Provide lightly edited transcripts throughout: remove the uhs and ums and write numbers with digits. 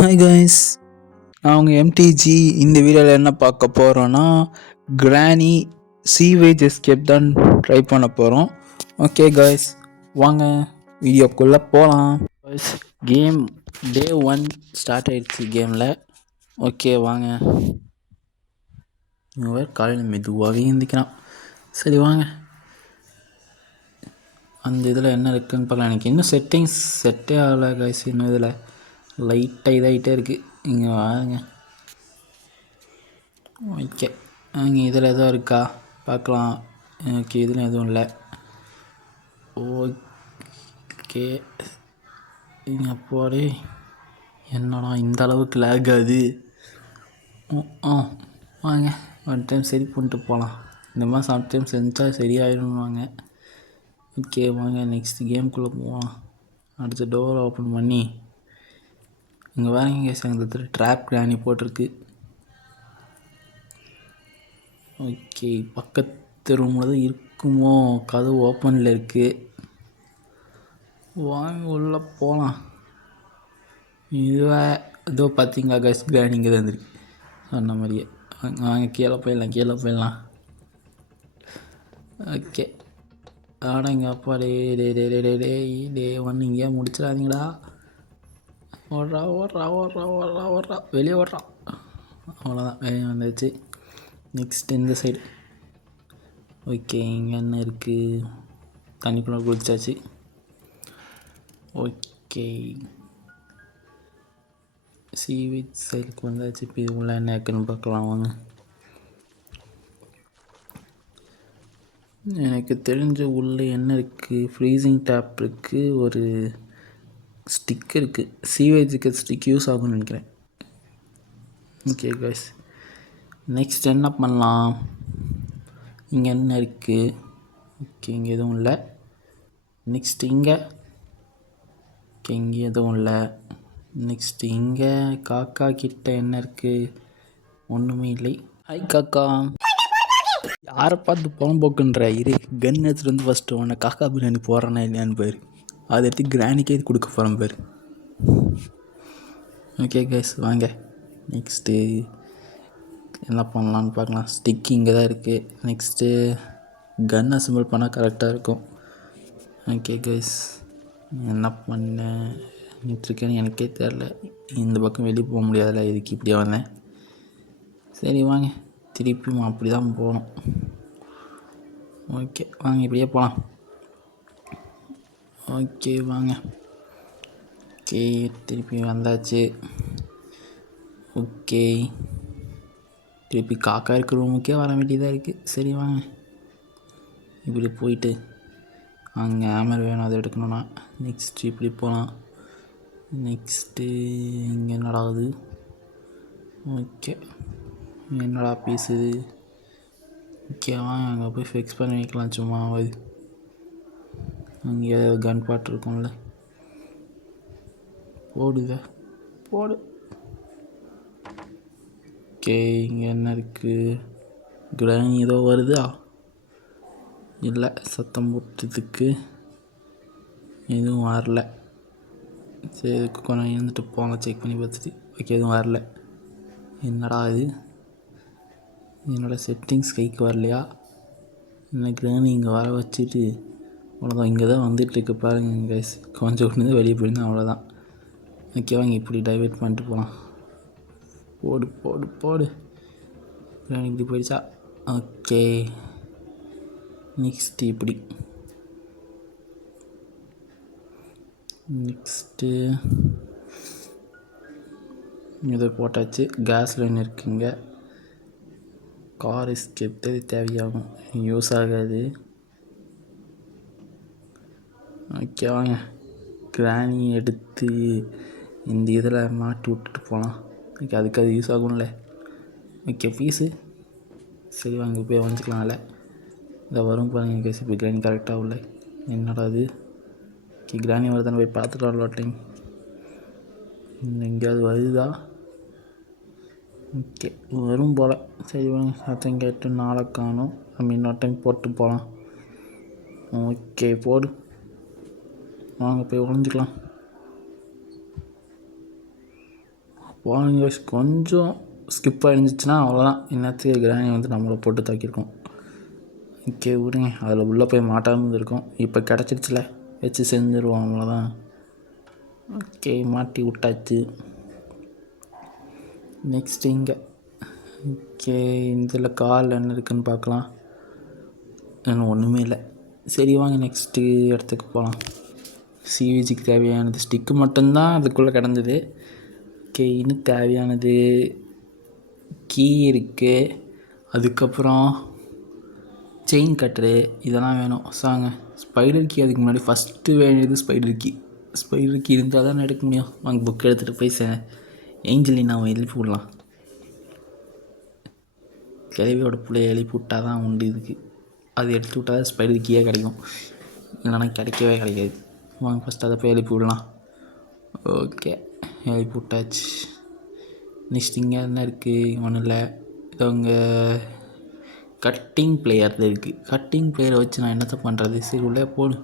Hi guys, நான் உங்கள் MTG. இந்த வீடியோவில் என்ன பார்க்க போகிறோன்னா, கிரானி சீவேஜ் எஸ்கேப் தான் ட்ரை பண்ண போகிறோம். ஓகே கைஸ், வாங்க வீடியோக்குள்ளே போகலாம். கைஸ், கேம் டே 1 ஸ்டார்ட் ஆயிடுச்சு கேமில். ஓகே வாங்க. இவன் காலையில் மெதுவாகவே எழுந்திக்கிறான். சரி வாங்க, அந்த இதில் என்ன இருக்குதுன்னு பார்க்கலாம். எனக்கு இன்னும் செட்டிங்ஸ் செட்டே ஆகலை கைஸ். இன்னும் இதில் லைட்டாக இதாகிட்டே இருக்குது. இங்கே வாங்க. ஓகே, அங்கே இதில் எதுவும் இருக்கா பார்க்கலாம். ஓகே, இதில் எதுவும் இல்லை. ஓகே, இங்கே போடே. என்னடா இந்த அளவுக்கு லேக் ஆகுது? வாங்க ஒன் டைம் சரி பண்ணிட்டு போகலாம். இந்த மாதிரி சம்டைம்ஸ் செஞ்சால் சரியாயிடும். வாங்க. ஓகே வாங்க, நெக்ஸ்ட் கேமுக்குள்ளே போகலாம். அடுத்த டோரை ஓப்பன் பண்ணி இங்கே வாங்க. இந்த ட்ராப் கிரானி போட்டிருக்கு. ஓகே, பக்கத்து ரூமில் தான் இருக்குமோ? கதவு ஓப்பனில் இருக்குது. வாங்க உள்ளே போகலாம். இதுவே இதோ பார்த்தீங்களா கைஸ், கிரானிங்க தான் வந்துருக்கு சொன்ன மாதிரியே. வாங்க கீழே போயிடலாம். ஓகே, ஆனால் இங்கே அப்பா டே ஒன்று இங்கேயே முடிச்சிடாதீங்களா? ஓடுறா வெளியே ஓடுறான். அவ்வளோதான், வெளியே வந்துடுச்சு. நெக்ஸ்ட் இந்த சைடு. ஓகே, இங்கே என்ன இருக்குது? தண்ணிக்குள்ளே குளிச்சாச்சு. ஓகே, சீவீச் சைடுக்கு வந்தாச்சு. இப்போ இது உள்ள என்ன இருக்குன்னு பார்க்கலாம் வாங்க. எனக்கு தெரிஞ்ச உள்ளே என்ன இருக்குது? ஃப்ரீசிங் டேப் இருக்குது, ஒரு ஸ்டிக் இருக்குது. சீவேஜுக்கு ஸ்டிக் யூஸ் ஆகும்னு நினைக்கிறேன். ஓகே கைஸ், நெக்ஸ்ட் என்ன பண்ணலாம்? இங்கே என்ன இருக்குது? ஓகே, இங்கே எதுவும் இல்லை. நெக்ஸ்ட் இங்கே. ஓகே, இங்கே எதுவும் இல்லை. நெக்ஸ்ட் இங்கே காக்கா கிட்ட என்ன இருக்குது? ஒன்றுமே இல்லை. ஹாய் காக்கா, யாரை பார்த்து புறம்போக்குன்ற? இரு, கன் எடுத்துகிட்டு வந்து ஃபஸ்ட்டு உன்னை காக்கா பிரியாணி போடுறானா இல்லையான்னு பாரு. அதை எடுத்து கிரானிக்கே கொடுக்க போகிறேன் பாரு. ஓகே கைஸ், வாங்க நெக்ஸ்ட்டு என்ன பண்ணலான்னு பார்க்கலாம். ஸ்டிக் இங்கே தான் இருக்குது. நெக்ஸ்ட்டு கன் அசம்பிள் பண்ணால் கரெக்டாக இருக்கும். ஓகே கைஸ், என்ன பண்ணிட்டுருக்கேன்னு எனக்கே தெரில. இந்த பக்கம் வெளியே போக முடியாதுல்ல, இதுக்கு இப்படியே வந்தேன். சரி வாங்க, திருப்பியும் அப்படி தான் போகணும். ஓகே வாங்க, இப்படியே போகலாம். ஓகே வாங்க. ஓகே, திருப்பி வந்தாச்சு. ஓகே, திருப்பி காக்கா இருக்கிற ரூமுக்கே வர வேண்டியதாக இருக்குது. சரி வாங்க, இப்படி போயிட்டு அங்கே ஹேமர் வேணும், அதை எடுக்கணும்னா நெக்ஸ்ட்டு இப்படி போகலாம். நெக்ஸ்ட்டு இங்கே என்னடா ஆகுது? ஓகே, என்னடா பீஸ் இது? ஓகே வாங்க, அங்கே போய் ஃபிக்ஸ் பண்ணி வைக்கலாம். சும்மா ஆகுது. அங்கே கன் பாட் இருக்கும்ல, போடு. ஓகே, இங்கே என்ன இருக்குது? கிரானி ஏதோ வருதா? இல்லை, சத்தம் போட்டதுக்கு எதுவும் வரல. சரி, இதுக்கு கொஞ்சம் இருந்துட்டு போங்க, செக் பண்ணி பார்த்துட்டு. ஓகே, எதுவும் வரல. என்னடா இது? என்னோடய செட்டிங்ஸ் கைக்கு வரலையா? என்ன கிரானி இங்கே வர வச்சுட்டு அவ்வளோதான். இங்கே தான் வந்துட்டுருக்கு பாருங்க கைஸ். கொஞ்சம் கொண்டு வெளியே போயிருந்தேன், அவ்வளோதான். ஓகே வாங்க, இப்படி டைவெர்ட் பண்ணிட்டு போகலாம். போடு. கிரானி இப்படி போயிடுச்சா? ஓகே, நெக்ஸ்ட்டு இப்படி. நெக்ஸ்ட்டு இதை போட்டாச்சு. கேஸ் லைன் இருக்குங்க. கார் எஸ்கேப் தேவையாகும், யூஸ் ஆகாது. ஓகே வாங்க, கிரானி எடுத்து இந்த இதில் மாட்டி விட்டுட்டு போகலாம். ஓகே, அதுக்கு அது யூஸ் ஆகும்ல. ஓகே, பீஸு சரி வாங்க, போய் வாங்கிக்கலாம்ல. இதை வரும் பாருங்க கேஸ். இப்போ கிரானி கரெக்டாக உள்ள என்னடா அது? ஓகே, கிரானி வருதானே போய் பார்த்துட்டு வரலாம் டைம். எங்கேயாவது வருதா? ஓகே, வரும் போல். சரி வாங்க, சத்தம் கேட்டு நாளை காணும். நம்ம இன்னொரு டைம் போட்டு போகலாம். ஓகே, போடு. வாங்க போய் ஒழிஞ்சிக்கலாம். வாங்க கொஞ்சம் ஸ்கிப்பாக இருந்துச்சுன்னா அவ்வளோதான், இன்னத்துக்கு கிராணி வந்து நம்மளை போட்டு தாக்கியிருக்கோம். ஓகே விடுங்க, அதில் உள்ளே போய் மாட்டாமல் இருந்திருக்கோம். இப்போ கிடச்சிருச்சுல, வச்சு செஞ்சுருவோம், அவ்வளோதான். ஓகே மாட்டி விட்டாச்சு. நெக்ஸ்ட் இங்கே ஓகே இதில் கால் என்ன இருக்குதுன்னு பார்க்கலாம். இன்னும் ஒன்றுமே இல்லை. சரி வாங்க நெக்ஸ்ட்டு இடத்துக்கு போகலாம். சிவிஜிக்கு தேவையானது ஸ்டிக்கு மட்டும்தான் அதுக்குள்ளே கிடந்தது. ஓகே இன்னும் தேவையானது கீ இருக்குது, அதுக்கப்புறம் செயின் கட்டரு, இதெல்லாம் வேணும். சாங்க ஸ்பைடர் கீ அதுக்கு முன்னாடி ஃபஸ்ட்டு வேண்டியது ஸ்பைடர் கீ. ஸ்பைடர் கீ இருந்தால் தான் எடுக்க முடியும். வாங்க புக் எடுத்துகிட்டு போய் ஏஞ்சலின் அவன் எழுப்பி விடலாம். கிழவியோட பிள்ளைய எழுப்பி விட்டால் தான் உண்டு இதுக்கு. அது எடுத்து விட்டால் ஸ்பைடர் கீயே கிடைக்கும், இல்லைனா கிடைக்கவே கிடைக்காது. வாங்க ஃபஸ்ட்டு அதை போய் எழுப்பி விடலாம். ஓகே எழுப்பி விட்டாச்சு. நெக்ஸ்ட் இங்கே என்ன இருக்குது? ஒன்றும் இல்லை. இது அவங்க கட்டிங் பிளேயரில் இருக்குது. கட்டிங் பிளேயரை வச்சு நான் என்னத்தை பண்ணுறது? சரி உள்ளே போடு.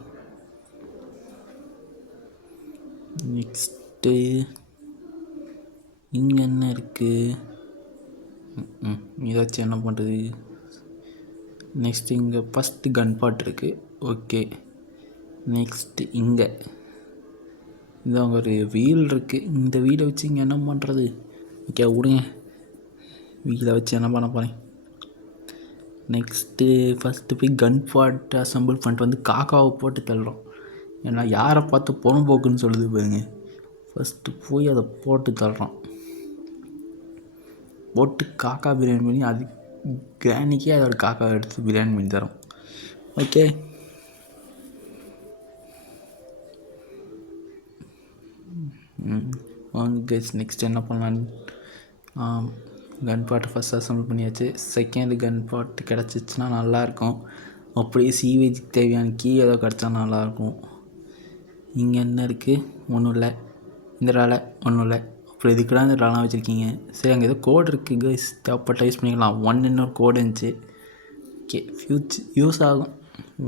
நெக்ஸ்ட்டு இங்கே என்ன இருக்குது? இதை வச்சு என்ன பண்ணுறது? நெக்ஸ்ட்டு இங்கே ஃபஸ்ட்டு கன் பாட் இருக்குது. ஓகே நெக்ஸ்ட்டு இங்கே இது அங்கே ஒரு வீல் இருக்குது. இந்த வீலை வச்சு இங்கே என்ன பண்ணுறது? ஓகே விடுங்க, வீலை வச்சு என்ன பண்ண போகிறேன். நெக்ஸ்ட்டு ஃபஸ்ட்டு போய் கன் பாட் அசம்பிள் பண்ணிட்டு வந்து காக்காவை போட்டு தள்ளுறோம். ஏன்னா யாரை பார்த்து பொறும்போக்குன்னு சொல்லுது பாருங்க. ஃபஸ்ட்டு போய் அதை போட்டு தள்ளுறோம். போட்டு காக்கா பிரியாணி பண்ணி அது கிராணிக்கே அதோட காக்காவை எடுத்து பிரியாணி பண்ணி தரோம். ஓகே வாங்க கைஸ் நெக்ஸ்ட் என்ன பண்ணலான்னு. கன் பாட்டு ஃபஸ்ட் அசம்பிள் பண்ணியாச்சு. செகண்ட் கன் பாட்டு கிடச்சிச்சின்னா நல்லாயிருக்கும். அப்படியே சீவேஜுக்கு தேவையான கீ ஏதோ கிடச்சா நல்லாயிருக்கும். இங்கே என்ன இருக்குது? ஒன்றும் இல்லை. இந்த ராலை ஒன்றும் இல்லை. அப்புறம் இதுக்குலாம் இந்த ராலாம் வச்சுருக்கீங்க. சரி அங்கே ஏதோ கோடு இருக்குது கைஸ், தேவைப்பட்ட யூஸ் பண்ணிக்கலாம். இன்னொரு கோடு இருந்துச்சு. ஓகே யூஸ் ஆகும்.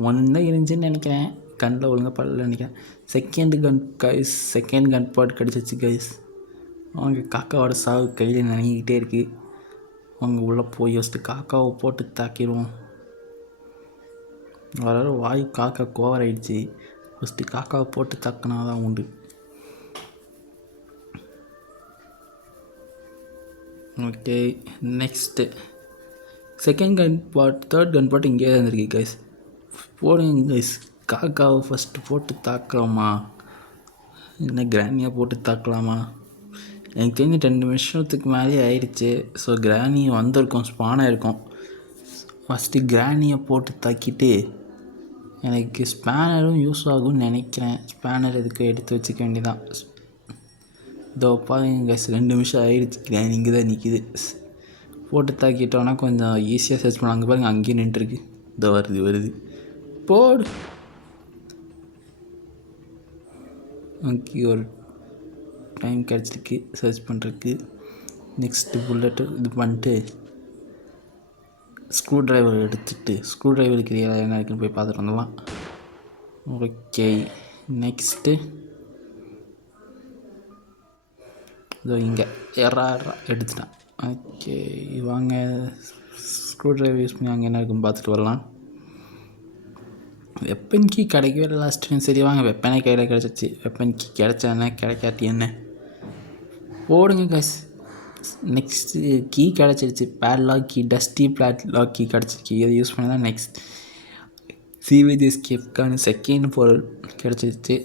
ஒன்று இருந்துச்சுன்னு நினைக்கிறேன், கண்ணில் ஒழுங்காக படல நினைக்கிறேன். செகண்ட் கன் பாட் கிடச்சிச்சு கைஸ். அவங்க காக்காவோட சாவு கையில் நினைக்கிட்டே இருக்குது. அவங்க உள்ளே போய் ஃபஸ்ட்டு காக்காவை போட்டு தாக்கிடுவோம். வர வாய் காக்கா கோவர் ஆகிடுச்சு. ஃபஸ்ட்டு காக்காவை போட்டு தாக்கினா தான் உண்டு. ஓகே நெக்ஸ்ட்டு செகண்ட் கன் பாட், தேர்ட் கன் பாட் இங்கே தான் இருந்திருக்கு கைஸ். போடுங்க கைஸ், காக்காவை ஃபஸ்ட்டு போட்டு தாக்கலாமா, என்ன கிராணியாக போட்டு தாக்கலாமா? எனக்கு தெரிஞ்சு 2 நிமிஷத்துக்கு மேலே ஆயிடுச்சு. ஸோ கிராணி வந்திருக்கோம், ஸ்பானாக இருக்கும். ஃபஸ்ட்டு கிராணியை போட்டு தாக்கிட்டு எனக்கு ஸ்பேனரும் யூஸ் ஆகும்னு நினைக்கிறேன். ஸ்பேனர் இதுக்கு எடுத்து வச்சுக்க வேண்டியதான். இதோ பாருங்க கைஸ், 2 நிமிஷம் ஆகிடுச்சு. கிராணி இங்கே தான் நிற்கிது. போட்டு தாக்கிட்டோன்னா கொஞ்சம் ஈஸியாக சர்ச் பண்ணலாம். அங்கே பாருங்கள், அங்கேயே நின்றுருக்கு. இதோ வருது போடு. ஓகே ஒரு டைம் கிடச்சிருக்கு சர்ச் பண்ணுறதுக்கு. நெக்ஸ்ட்டு புல்லட்டு இது பண்ணிட்டு ஸ்க்ரூ ட்ரைவர் எடுத்துகிட்டு ஸ்க்ரூ ட்ரைவருக்கு என்ன இருக்குன்னு போய் பார்த்துட்டு வந்துடலாம். ஓகே நெக்ஸ்ட்டு இதோ இங்கே எறா எடுத்துட்டேன். ஓகே வாங்க ஸ்க்ரூ ட்ரைவர் யூஸ் பண்ணி அங்கே என்ன இருக்குன்னு பார்த்துட்டு வரலாம். வெப்பன் கீ கிடைக்கவே இல்லை லாஸ்ட் டைம். சரி வாங்க, வெப்பனே கையில் கிடச்சிச்சு. வெப்பன் கீ கிடைச்சா என்ன, கிடைக்காட்டி என்ன, போடுங்க கைஸ். நெக்ஸ்ட்டு கீ கிடச்சிருச்சு, padlock key, dusty padlock key கிடச்சிருக்கு. இதை யூஸ் பண்ணி தான் நெக்ஸ்ட் சிவிஜி எஸ்கேப்கான செகண்ட் பொருள் கிடச்சிருச்சு.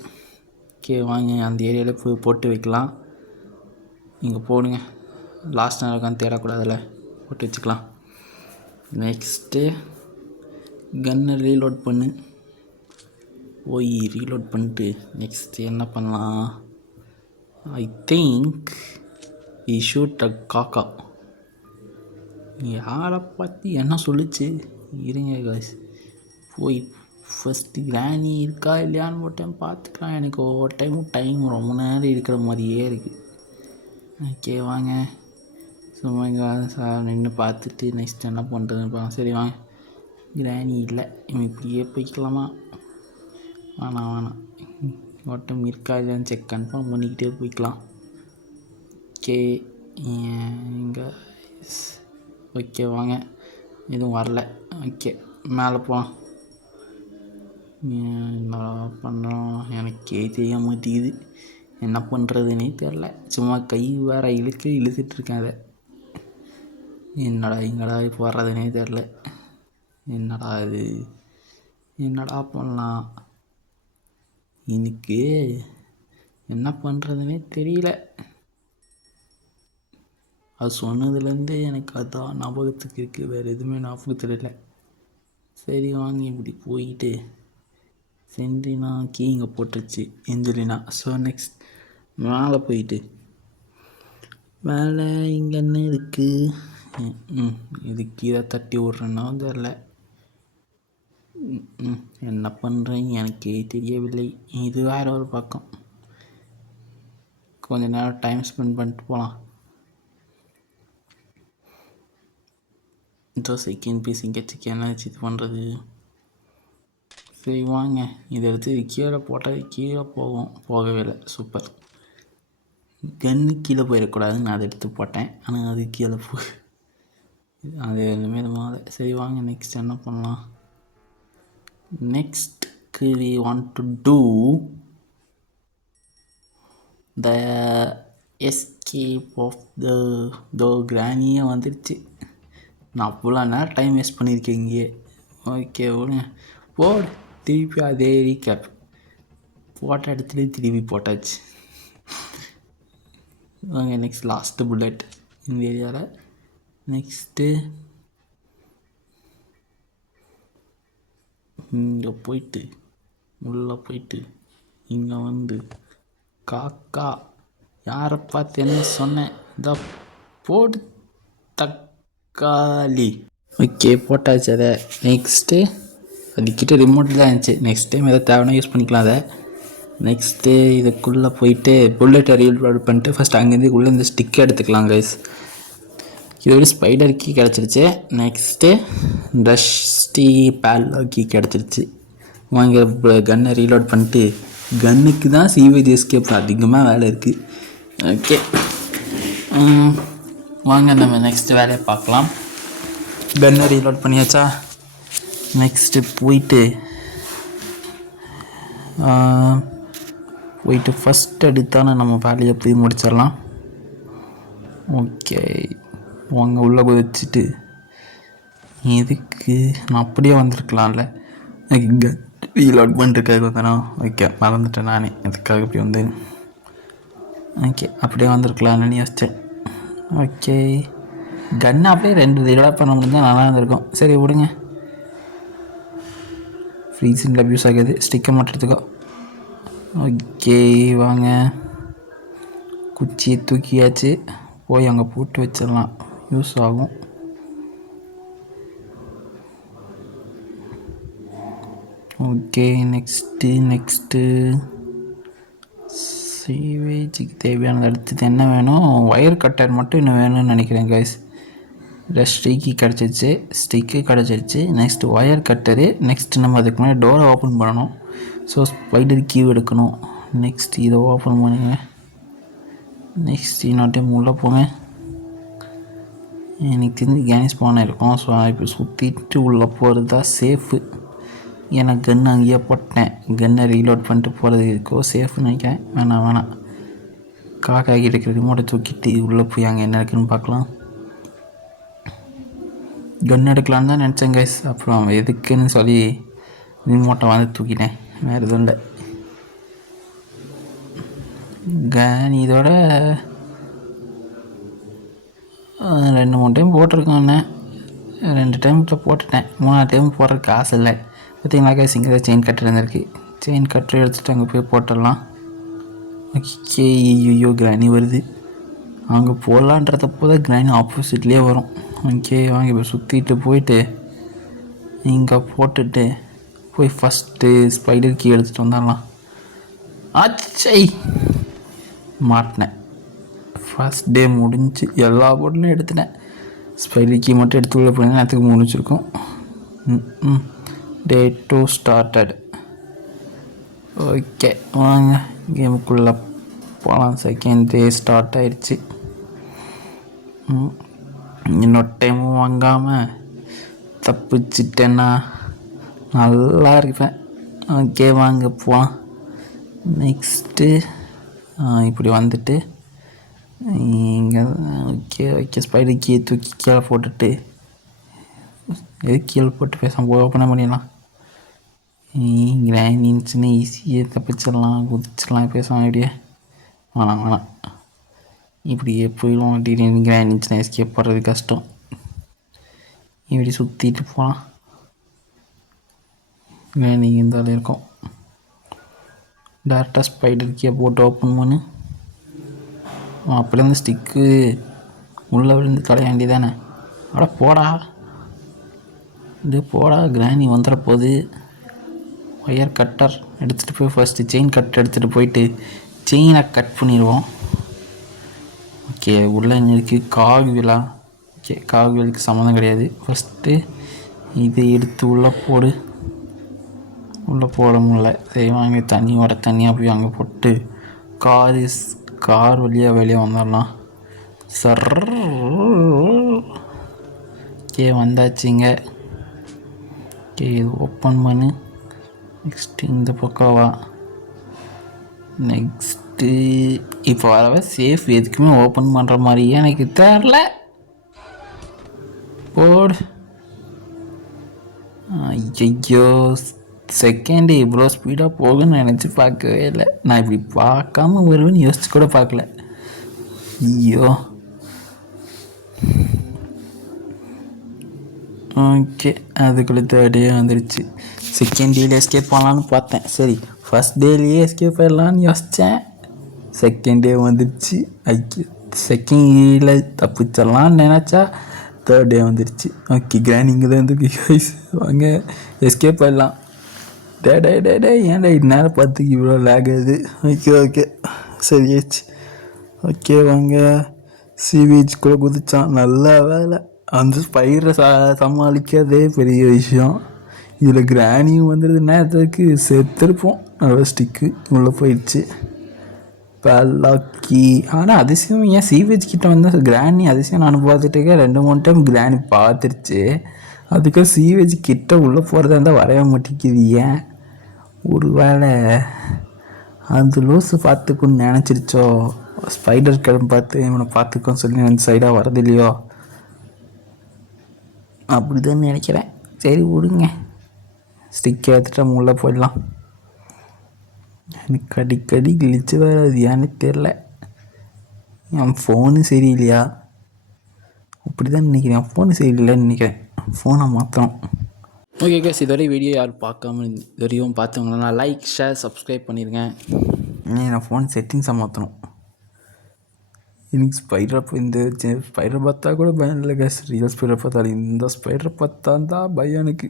ஓகே வாங்க அந்த ஏரியாவில் போய் போட்டு வைக்கலாம். இங்கே போடுங்க, லாஸ்ட் நேரம் உட்காந்து தேடக்கூடாதுல, போட்டு வச்சுக்கலாம். நெக்ஸ்ட்டு கன்னை ரீலோட் பண்ணு. போய் ரீலோட் பண்ணிட்டு நெக்ஸ்ட்டு என்ன பண்ணலாம்? I think we shoot a காக்கா. யாரை பார்த்து என்ன சொல்லிச்சு? இருங்க காய்ஸ், போய் ஃபஸ்ட்டு கிராணி இருக்கா இல்லையான்னு ஒரு டைம் பார்த்துக்கலாம். எனக்கு ஒவ்வொரு டைம் ரொம்ப நேரம் இருக்கிற மாதிரியே இருக்குது. ஓகே வாங்க, சும்மா இங்கே நின்று பார்த்துட்டு நெக்ஸ்ட் என்ன பண்ணுறதுன்னு பார்க்கலாம். சரி வாங்க, கிராணி இல்லை, இவன் இப்படியே போய்க்கலாமா? வேணாம் ஓட்டம் இருக்கா இல்லையான்னு செக் கன்ஃபார்ம் பண்ணிக்கிட்டே போய்க்கலாம். Okay guys. ஓகே வாங்க, எதுவும் வரல. ஓகே மேலே போகலாம். என்ன பண்ணுறோம் எனக்கே தெரிய மாட்டேங்குது, என்ன பண்ணுறதுன்னே தெரில. சும்மா கை வேறு இழுத்துட்ருக்கேன். அதை என்னடா இங்கடா போடுறதுனே தெரில. என்னடா இது, என்னடா பண்ணலாம், எனக்கு என்ன பண்ணுறதுனே தெரியல. அது சொன்னதுலேருந்து எனக்கு அதான் ஞாபகத்துக்கு இருக்குது, வேறு எதுவுமே ஞாபகத்தில் இல்லை. சரி வாங்க, இப்படி போயிட்டு சென்ட்ரினா கீ இங்கே போட்டுருச்சு எஞ்சலினா. ஸோ நெக்ஸ்ட் மேலே போயிட்டு மேலே இங்கே என்ன இருக்குது, இது கீழே தட்டி விட்றேன்னா தெரில. என்ன பண்ணுறேன் எனக்கே தெரியவில்லை. இது வேறு ஒரு பக்கம், கொஞ்ச நேரம் டைம் ஸ்பெண்ட் பண்ணிட்டு போகலாம். இந்த செகண்ட் பீஸ் இங்கே என்ன வச்சு இது பண்ணுறது. சரி வாங்க, இதை எடுத்து கீழே போட்டால் கீழே போகவே இல்லை. சூப்பர். கன்று கீழே போயிடக்கூடாதுன்னு நான் அதை எடுத்து போட்டேன், ஆனால் அது கீழே அது எல்லாமே மாலை. சரி வாங்க, நெக்ஸ்ட் என்ன பண்ணலாம். நெக்ஸ்ட்க்கு we want to do the escape of the granny-யே வந்துடுச்சு. நான் அவ்வளோ நேரம் டைம் வேஸ்ட் பண்ணியிருக்கேன் இங்கேயே. ஓகே விடுங்க, போடு திருப்பி அதே ரீகேப் போட்ட இடத்துல திருப்பி போட்டாச்சு. வாங்க நெக்ஸ்ட் லாஸ்ட்டு புல்லட் இந்த ஏரியாவில். நெக்ஸ்ட்டு இங்கே போயிட்டு உள்ளே போயிட்டு இங்கே வந்து காக்கா யாரை பார்த்து என்ன சொன்னேன், இந்த போடு தக்காளி. ஓகே போட்டாச்சு அதை. நெக்ஸ்ட்டு அதுக்கிட்ட ரிமோட் தான் இருந்துச்சு, நெக்ஸ்ட் டைம் எதாவது தேவைன்னா யூஸ் பண்ணிக்கலாம் அதை. நெக்ஸ்ட்டு இதுக்குள்ளே போயிட்டு புல்லட்டை ரீலோட் பண்ணிட்டு ஃபஸ்ட் அங்கேருந்து உள்ளே இந்த ஸ்டிக் எடுத்துக்கலாம் கைஸ். இதோட ஸ்பைடர் கீ கிடச்சிருச்சு. நெக்ஸ்ட்டு டஸ்டி பேல்லோ கீ கிடச்சிருச்சு. வாங்க கன்னை ரீலோட் பண்ணிட்டு, கன்னுக்கு தான் சீவேஜ் எஸ்கேப் அதிகமாக வேலை இருக்குது. ஓகே வாங்க நம்ம நெக்ஸ்ட் வேலையை பார்க்கலாம். கன்னை ரீலோட் பண்ணியாச்சா. நெக்ஸ்ட்டு போயிட்டு ஃபஸ்ட் எடுத்தானே நம்ம வேலையை போய் முடிச்சிடலாம். ஓகே வாங்க உள்ளே போய் வச்சுட்டு, எதுக்கு நான் அப்படியே வந்திருக்கலாம்ல, இங்கே ரீலோட் பண்ணிருக்காக வந்தேனா. ஓகே மறந்துட்டேன் நானே எதுக்காக இப்படி வந்தேன். ஓகே அப்படியே வந்திருக்கலாம்னு யோசித்தேன். ஓகே கன்னை அப்படியே 2 ரீலோட் பண்ண முடிஞ்சால் நல்லா இருந்திருக்கும். சரி விடுங்க, ஃப்ரீசிங்கில் அப்யூஸ் ஆகுது. ஸ்டிக்கை மட்டும் எடுத்துக்கோ. ஓகே வாங்க குச்சியை தூக்கியாச்சு, போய் அங்கே போட்டு வச்சிடலாம், யூஸ் ஆகும். ஓகே நெக்ஸ்ட்டு சீவேஜுக்கு தேவையானது அடுத்தது என்ன வேணும், ஒயர் கட்டர் மட்டும் இன்னும் வேணும்னு நினைக்கிறேன் கைஸ். ஸ்டிக்கு கிடச்சிருச்சு. Next wire cutter. நெக்ஸ்ட்டு நம்ம அதுக்கு முன்னாடி டோரை ஓப்பன் பண்ணணும். ஸோ ஸ்பைடர் கீ எடுக்கணும். நெக்ஸ்ட் இதை ஓப்பன் பண்ணுங்க. நெக்ஸ்ட் இன்னொரு டைம் உள்ளே போங்க. எனக்கு தெரிஞ்சு கேனிஸ் பானை இருக்கும். ஸோ இப்போ சுற்றிட்டு உள்ளே போகிறது தான் சேஃபு. ஏன்னா கன்று அங்கேயே போட்டேன், கன்னை ரீலோட் பண்ணிட்டு போகிறது இருக்கோ சேஃப்னு நினைக்கிறேன். வேணாம் காக்கா இருக்கிற ரிமோட்டை தூக்கிட்டு உள்ளே போய் அங்கே என்ன இருக்குன்னு பார்க்கலாம். கன் எடுக்கலான்னு தான் நினச்சேன் கைஸ், அப்புறம் எதுக்குன்னு சொல்லி ரிமோட்டை வந்து தூக்கிட்டேன், வேறு எதுவும் இல்லை. கன் இதோட 2-3 டைம் போட்டிருக்கோண்ணே. 2 டைமில் போட்டுட்டேன், 3ஆவது டைம் போடுறதுக்கு காசு இல்லை. பார்த்தீங்களா கைஸ், இங்கே தான் செயின் கட்டர் இருந்திருக்கு. செயின் கட்டர் எடுத்துகிட்டு அங்கே போய் போட்டுடலாம். ஓகே ஐயோ கிராணி வருது. அங்கே போடலான்றதப்போ தான் கிராணி ஆப்போசிட்லேயே வரும். ஓகே வாங்க இப்போ சுற்றிட்டு போயிட்டு இங்கே போட்டுட்டு போய் ஃபஸ்ட்டு ஸ்பைடர் கீ எடுத்துகிட்டு வந்துடலாம். ஆச்சை மாட்டினேன். ஃபஸ்ட் டே முடிஞ்சு எல்லா போர்ட்லையும் எடுத்துட்டேன். ஸ்பைடர் கீ மட்டும் எடுத்து உள்ள போனேன், நேரத்துக்கு முடிச்சிருக்கோம். Day 2 started. ஓகே வாங்க கேமுக்குள்ளே போகலாம். செகண்ட் டே ஸ்டார்ட் ஆயிடுச்சு. இன்னொரு டைமும் வாங்காமல் தப்பிச்சிட்டேன்னா நல்லா இருப்பேன். ஓகே வாங்க போகலாம். நெக்ஸ்ட்டு இப்படி வந்துட்டு இங்கே ஓகே ஸ்பைடர் கீயை தூக்கி கீழே போட்டுட்டு கீழே போட்டு பேசாமல் ஓப்பனாக பண்ணிடலாம். கிராண்டின்ஸ்னு ஈஸியாக தப்பிச்சிடலாம், குதிச்சிடலாம் பேசாமல் அப்படியே. வேணாம் இப்படியே போயிடுவோம். திடீர்னு கிராண்டின்ஸ்னா எஸ்கேப் போடுறது கஷ்டம். இப்படி சுற்றிட்டு போகலாம். கிராண்டிங் இருந்தாலும் இருக்கும். டேரெக்டாக ஸ்பைடர் கீயை போட்டு ஓப்பன் பண்ணு. அப்படியே அந்த ஸ்டிக்கு உள்ளே விழுந்து தொலைய வேண்டியதானே. அட போடா, இது போடா. கிராணி வந்துட போகுது. ஒயர் கட்டர் எடுத்துகிட்டு போய் ஃபஸ்ட்டு செயின் கட்டர் எடுத்துகிட்டு போயிட்டு செயினை கட் பண்ணிடுவோம். ஓகே உள்ளே இருக்குது காகுவிலா. ஓகே காகுவிலுக்கு சம்மந்தம் கிடையாது. ஃபஸ்ட்டு இதை எடுத்து உள்ளே போடு. உள்ளே போட முடியல. சரி வாங்க தண்ணியோட தண்ணியாக போய் அங்கே போட்டு கார் வழியாக வெளியே வந்துடலாம். சர் ஓகே வந்தாச்சுங்க. ஓகே இது ஓப்பன் பண்ணு. நெக்ஸ்ட்டு இந்த பக்கம் வா. நெக்ஸ்ட்டு இப்போ வரவே சேஃப் எதுக்குமே ஓப்பன் பண்ணுற மாதிரியே எனக்கு தெரில. போடு. ஐயோ செகண்டு இவ்வளோ ஸ்பீடாக போகுன்னு நினச்சி பார்க்கவே இல்லை. நான் இப்படி பார்க்காம வருவேன்னு யோசிச்சு கூட பார்க்கல. ஐயோ ஓகே அதுக்குள்ளே தேர்ட் டே வந்துடுச்சு. செகண்ட் டேல எஸ்கேப் பண்ணலான்னு பார்த்தேன். சரி ஃபஸ்ட் டேலேயே எஸ்கேப் ஆகிடலான்னு யோசித்தேன். செகண்ட் டே வந்துடுச்சு. ஐயோ செகண்ட் டேல தப்பிச்சிடலான்னு நினச்சா தேர்ட் டே வந்துடுச்சு. ஓகே கிராண்டிங் தான் இருக்கு. வாங்க எஸ்கேப் ஆகிடலாம். டே ஏன்டா இந்நேரம் பார்த்துக்கு இவ்வளோ லேக் ஆகுது. ஓகே சரியாச்சு. ஓகே வாங்க சீவீச் கூட குதிச்சான். நல்லா வேலை. அந்த ஸ்பைடரை சமாளிக்கிறதே பெரிய விஷயம். இதில் கிராணியும் வந்துடுது. நேரத்துக்கு செத்துருப்போம். நல்லா ஸ்டிக்கு உள்ளே போயிடுச்சு. பல்லாக்கி ஆனால் அதிசயம் ஏன் சீவேஜ் கிட்ட வந்து கிராணி அதிசயம் நான் பார்த்துட்டுக்கே 2-3 டைம் கிராணி பார்த்துருச்சு. அதுக்காக சீவேஜ் கிட்ட உள்ளே போகிறதா இருந்தால் வரைய மாட்டேங்குது. ஏன் ஒரு வேளை அந்த லூஸு பார்த்துக்குன்னு நினச்சிருச்சோ. ஸ்பைடர் கிளம்பு பார்த்து இவனை பார்த்துக்கோன்னு சொல்லி அந்த சைடாக வரது இல்லையோ. அப்படிதான் நினைக்கிறேன். சரி விடுங்க. ஸ்டிக் ஏற்றுட்டு நம்ம உள்ளே போயிடலாம். எனக்கு அடிக்கடி கிழிச்சு வராது ஏன்னு தெரில. என் ஃபோனு சரியில்லையா அப்படி தான் நினைக்கிறேன். என் ஃபோனு சரியில்லைன்னு நினைக்கிறேன். ஃபோனை மாற்றணும். ஓகே கேஸ் இதுவரை வீடியோ யாரும் பார்க்காம இதுவரையும் பார்த்தவங்கன்னா லைக் ஷேர் சப்ஸ்கிரைப் பண்ணிடுங்க. நான் ஃபோன் செட்டிங்ஸை மாற்றணும். எனக்கு இந்த ஸ்பைடர் பார்த்தா கூட பயம் இல்லை கேஸ். ரியல் ஸ்பைடர் பார்த்தாலும் இந்த ஸ்பைடர் பார்த்தா தான் பயம் எனக்கு.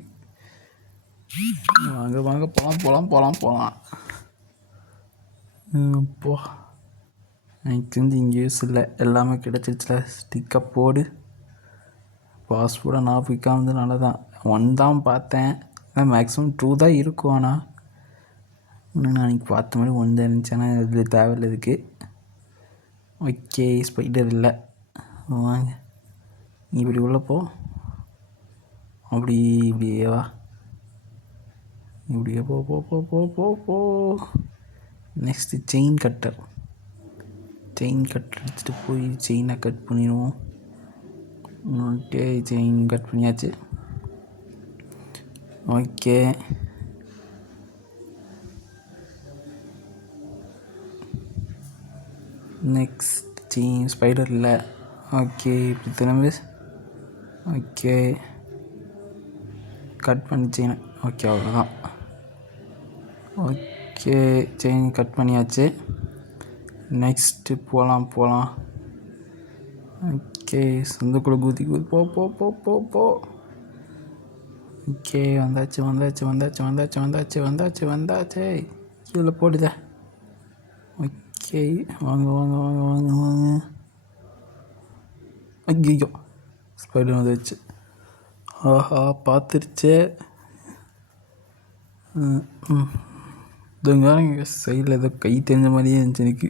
வாங்க போகலாம் போ. எனக்கு தெரிஞ்சு இங்கே யூஸ் இல்லை. எல்லாமே கிடச்சிருச்சுல. ஸ்டிக்கப் போடு. பாஸ்போர்ட்டை நான் பிக்காமதுனால தான் 1 தான் பார்த்தேன். ஆனால் மேக்ஸிமம் 2 தான் இருக்கும். ஆனால் இன்னும் நான் அன்றைக்கி பார்த்த மாதிரி 1 தான் இருந்துச்சு. ஆனால் இது தேவையில்லை இதுக்கு. ஓகே ஸ்பைடர் இல்லை. வாங்க இப்படி உள்ளே போ. இப்படியே வா. இப்படியே போ. நெக்ஸ்ட்டு செயின் கட்டர் எடுத்துகிட்டு போய் செயினை கட் பண்ணிடுவோம். ஓகே செயின் கட் பண்ணியாச்சு. ஓகே நெக்ஸ்ட் செயின் ஸ்பைடர் இல்லை. ஓகே இப்படி திரும்ப. ஓகே கட் பண்ணி செயின். ஓகே அவ்வளோதான். ஓகே செயின் கட் பண்ணியாச்சு. நெக்ஸ்ட்டு போகலாம். ஓகே சந்துக்குள்ளே குதி போ. ஓகே வந்தாச்சு. கீழே போடுதே. ஓகே வாங்க. ஐயோ ஸ்பைடர் வந்துச்சு. ஆஹா பார்த்துருச்சே. இதுங்க சைடில் ஏதோ கை தெரிஞ்ச மாதிரியே இருந்துச்சு எனக்கு.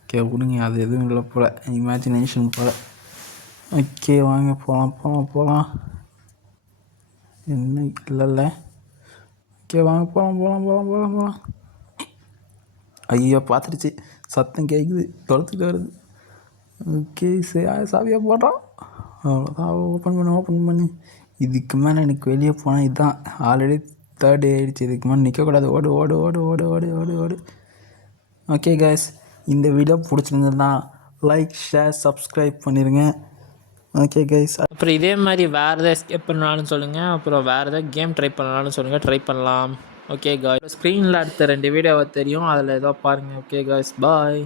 ஓகே விடுங்க. அது எதுவும் இல்லை போல், இமேஜினேஷன் போல். ஓகே வாங்க போகலாம். என்ன இல்லைல்ல. ஓகே வாங்க போகலாம். ஐயோ பார்த்துருச்சு, சத்தம் கேட்குது, தொலைத்துட்டு வருது. ஓகே சரி சாவியாக போடுறான். அவ்வளோதான், ஓப்பன் பண்ணு. இதுக்கு மேலே எனக்கு வெளியே போனால் இதுதான். ஆல்ரெடி 3rd day ஆகிடுச்சு. இதுக்கு மேலே நிற்கக்கூடாது. ஓடு. ஓகே கைஸ், இந்த வீடியோ பிடிச்சிருந்ததுன்னா லைக், ஷேர், சப்ஸ்கிரைப் பண்ணிடுங்க. ஓகே கைஸ், அப்புறம் இதே மாதிரி வேறு எதாவது எஸ்கேப் பண்ணாலும் சொல்லுங்கள். அப்புறம் வேறு எதாவது கேம் ட்ரை பண்ணாலும் சொல்லுங்கள், ட்ரை பண்ணலாம். ஓகே காய்ஸ், ஸ்க்ரீனில் அடுத்த 2 வீடியோவை தெரியும், அதில் ஏதோ பாருங்கள். ஓகே காய்ஸ், பாய்.